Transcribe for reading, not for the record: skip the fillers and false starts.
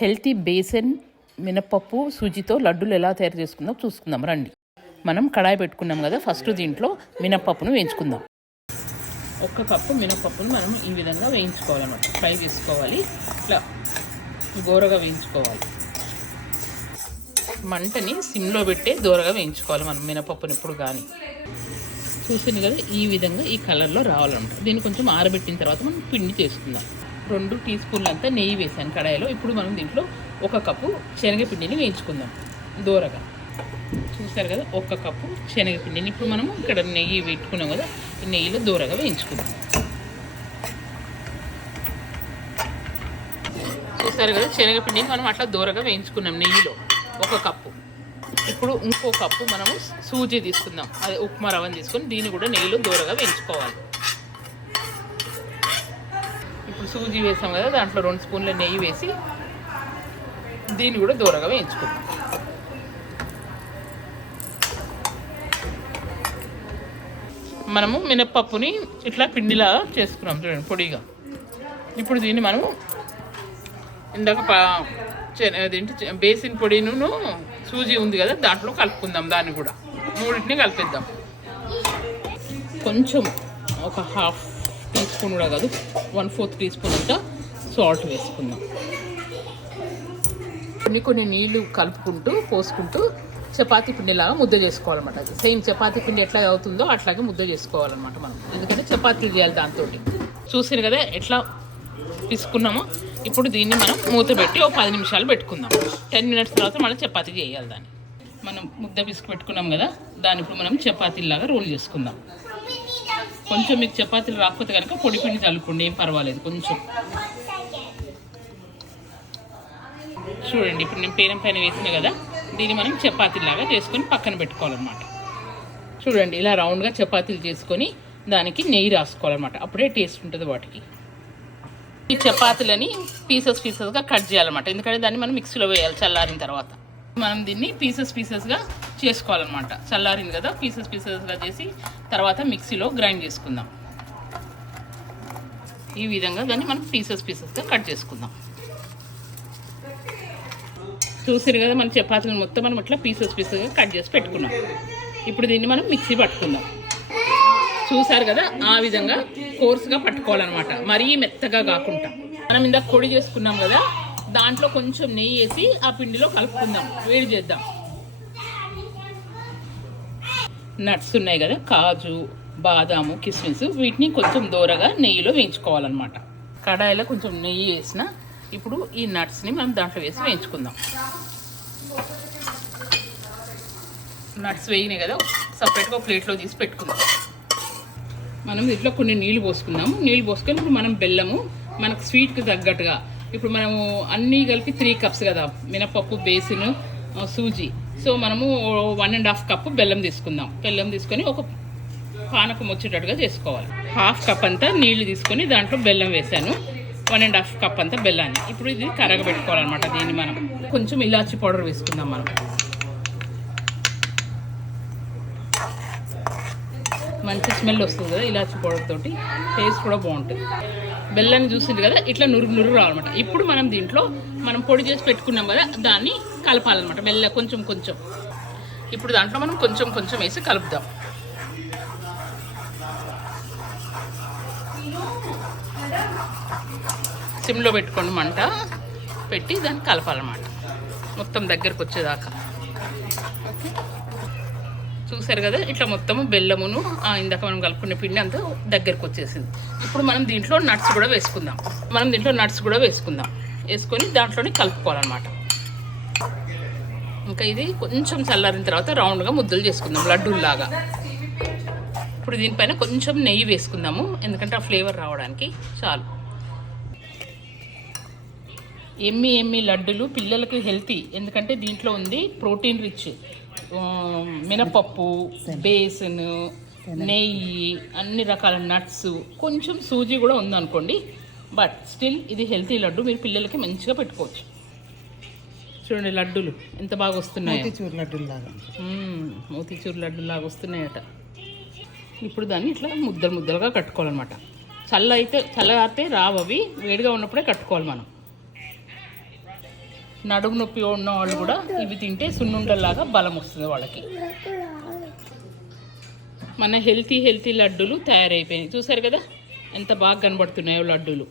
Healthy besan మినపప్పు సూజీతో లడ్డూలు ఎలా తయారు చేసుకుందాం చూసుకుందాం రండి. మనం కడాయి పెట్టుకున్నాం కదా, ఫస్ట్ దీంట్లో మినపప్పును వేయించుకుందాం. 1 కప్పు మినపప్పును మనం ఈ విధంగా వేయించుకోవాలన్నమాట. ఫ్రై చేసుకోవాలి, ఇట్లా దోరగా వేయించుకోవాలి. మంటని సిమ్లో పెట్టే దోరగా వేయించుకోవాలి మనం మినపప్పుని ఎప్పుడు కానీ. చూసింది కదా, ఈ విధంగా ఈ కలర్లో రావాలన్నమాట. దీన్ని కొంచెం ఆరబెట్టిన తర్వాత మనం పిండి చేసుకుందాం. 2 టీ స్పూన్లు అంతా నెయ్యి వేసాను కడాయిలో. ఇప్పుడు మనం దీంట్లో 1 కప్పు శనగపిండిని వేయించుకుందాం దోరగా. చూసారు కదా, 1 కప్పు శనగపిండిని ఇప్పుడు మనము ఇక్కడ నెయ్యి పెట్టుకున్నాం కదా, ఈ నెయ్యిలో దోరగా వేయించుకుందాం. చూసారు కదా, శనగపిండిని మనం అట్లా దోరగా వేయించుకున్నాం నెయ్యిలో 1 కప్పు. ఇప్పుడు ఇంకో కప్పు మనము సూజీ తీసుకుందాం, అదే ఉప్మా రవ్వని తీసుకొని దీన్ని కూడా నెయ్యిలో దోరగా వేయించుకోవాలి. ఇప్పుడు సూజీ వేసాం కదా, దాంట్లో 2 స్పూన్ల నెయ్యి వేసి దీన్ని కూడా దోరగా వేయించుకుందాం. మనము మినప్పప్పుని ఇట్లా పిండిలా చేసుకున్నాం చూడండి, పొడిగా. ఇప్పుడు దీన్ని మనము ఇందాక అదేంటి బేసిన్ పొడిను సూజీ ఉంది కదా, దాంట్లో కలుపుకుందాం. దాన్ని కూడా మూడింటిని కలిపిద్దాం. కొంచెం ఒక 1/2 టీ స్పూన్ కూడా కాదు, 1/4 టీ స్పూన్ అంతా సాల్ట్ వేసుకుందాం. కొన్ని నీళ్ళు కలుపుకుంటూ పోసుకుంటూ చపాతీ పిండిలాగా ముద్ద చేసుకోవాలన్నమాట. అది సేమ్ చపాతీ పిండి ఎట్లా అవుతుందో అట్లాగే ముద్ద చేసుకోవాలన్నమాట మనం, ఎందుకంటే చపాతీలు చేయాలి దాంతో. చూసారు కదా ఎట్లా తీసుకున్నామో. ఇప్పుడు దీన్ని మనం మూత పెట్టి 10 నిమిషాలు పెట్టుకుందాం. 10 మినిట్స్ తర్వాత మనం చపాతీ చేయాలి దాన్ని. మనం ముద్ద పిసుకు పెట్టుకున్నాం కదా, దాన్ని ఇప్పుడు మనం చపాతీలాగా రోల్ చేసుకుందాం. కొంచెం మీకు చపాతీలు రాకపోతే కనుక పొడి పిండి చల్లుకోండి, ఏం పర్వాలేదు. కొంచెం చూడండి, ఇప్పుడు నేను పేనం పైన వేసిన కదా, దీన్ని మనం చపాతీలాగా చేసుకొని పక్కన పెట్టుకోవాలన్నమాట. చూడండి, ఇలా రౌండ్గా చపాతీలు చేసుకొని దానికి నెయ్యి రాసుకోవాలన్నమాట. అప్పుడే టేస్ట్ ఉంటుంది వాటికి. ఈ చపాతీలని పీసెస్గా కట్ చేయాలన్నమాట, ఎందుకంటే దాన్ని మనం మిక్సీలో వేయాలి చల్లారిన తర్వాత. మనం దీన్ని పీసెస్గా చేసుకోవాలన్నమాట. చల్లారింది కదా, పీసెస్గా చేసి తర్వాత మిక్సీలో గ్రైండ్ చేసుకుందాం. ఈ విధంగా దాన్ని మనం పీసెస్గా కట్ చేసుకుందాం. చూసారు కదా, మన చపాతీలను మొత్తం మనం ఇట్లా పీసెస్గా కట్ చేసి పెట్టుకున్నాం. ఇప్పుడు దీన్ని మనం మిక్సీ పట్టుకుందాం. చూసారు కదా, ఆ విధంగా కోర్సుగా పట్టుకోవాలన్నమాట, మరీ మెత్తగా కాకుండా. మనం ఇందాక పొడి చేసుకున్నాం కదా, దాంట్లో కొంచెం నెయ్యి వేసి ఆ పిండిలో కలుపుకుందాం, వేడి చేద్దాం. నట్స్ ఉన్నాయి కదా, కాజు, బాదాము, కిస్మిస్, వీటిని కొంచెం దూరగా నెయ్యిలో వేయించుకోవాలన్నమాట. కడాయిలో కొంచెం నెయ్యి వేసిన ఇప్పుడు ఈ నట్స్ని మనం దాంట్లో వేసి వేయించుకుందాం. నట్స్ వేయినాయి కదా, సపరేట్గా ప్లేట్లో తీసి పెట్టుకుందాం. మనం దీంట్లో కొన్ని నీళ్ళు పోసుకుందాము. నీళ్ళు పోసుకొని ఇప్పుడు మనం బెల్లము మనకు స్వీట్కి తగ్గట్టుగా, ఇప్పుడు మనము అన్నీ కలిపి 3 కప్స్ కదా, మినపప్పు, బేసిన్, సూజీ. సో మనము 1.5 కప్పు బెల్లం తీసుకుందాం. బెల్లం తీసుకొని ఒక పానకం వచ్చేటట్టుగా చేసుకోవాలి. 1/2 కప్ అంతా నీళ్లు తీసుకొని దాంట్లో బెల్లం వేసాను, 1.5 కప్ అంతా బెల్లాన్ని. ఇప్పుడు ఇది కరగబెట్టుకోవాలన్నమాట. దీన్ని మనం కొంచెం ఇలాచి పౌడర్ వేసుకుందాం. మనం మంచి స్మెల్ వస్తుంది కదా ఇలాచి పౌడర్ తోటి, టేస్ట్ కూడా బాగుంటుంది. బెల్లాన్ని చూసింది కదా, ఇట్లా నురుగు రావాలన్నమాట. ఇప్పుడు మనం దీంట్లో మనం పొడి చేసి పెట్టుకున్నాం కదా, దాన్ని కలపాలన్నమాట. బెల్లం కొంచెం. ఇప్పుడు దాంట్లో మనం కొంచెం వేసి కలుపుదాం. సిమ్లో పెట్టుకోండి, మంట పెట్టి దాన్ని కలపాలన్నమాట మొత్తం దగ్గరకు వచ్చేదాకా. చూసారు కదా, ఇట్లా మొత్తము బెల్లమును ఇందాక మనం కలుపుకునే పిండి అంతా దగ్గరకు వచ్చేసింది. ఇప్పుడు మనం దీంట్లో నట్స్ కూడా వేసుకుందాం. వేసుకొని దాంట్లోనే కలుపుకోవాలన్నమాట. ఇంకా ఇది కొంచెం చల్లారిన తర్వాత రౌండ్గా ముద్దలు చేసుకుందాం, లడ్డూల్లాగా. ఇప్పుడు దీనిపైన కొంచెం నెయ్యి వేసుకుందాము, ఎందుకంటే ఆ ఫ్లేవర్ రావడానికి. చాలు. ఎమ్మి లడ్డులు పిల్లలకు హెల్తీ, ఎందుకంటే దీంట్లో ఉంది ప్రోటీన్ రిచ్. మినపప్పు, బేసన్, నెయ్యి, అన్ని రకాల నట్స్, కొంచెం సూజీ కూడా ఉందనుకోండి. బట్ స్టిల్ ఇది హెల్తీ లడ్డు, మీరు పిల్లలకి మంచిగా పెట్టుకోవచ్చు. చూడండి లడ్డూలు ఎంత బాగా వస్తున్నాయి, మోతీచూర్ లడ్డూలాగా వస్తున్నాయట. ఇప్పుడు దాన్ని ఇట్లా ముద్దలుగా కట్టుకోవాలన్నమాట. చల్లారితే రావు అవి, వేడిగా ఉన్నప్పుడే కట్టుకోవాలి మనం. నడుము నొప్పి ఉన్న వాళ్ళు కూడా ఇవి తింటే సున్నుండల్లాగా బలం వస్తుంది వాళ్ళకి. మన హెల్తీ లడ్డూలు తయారైపోయినాయి. చూసారు కదా ఎంత బాగా కనబడుతున్నాయో లడ్డూలు.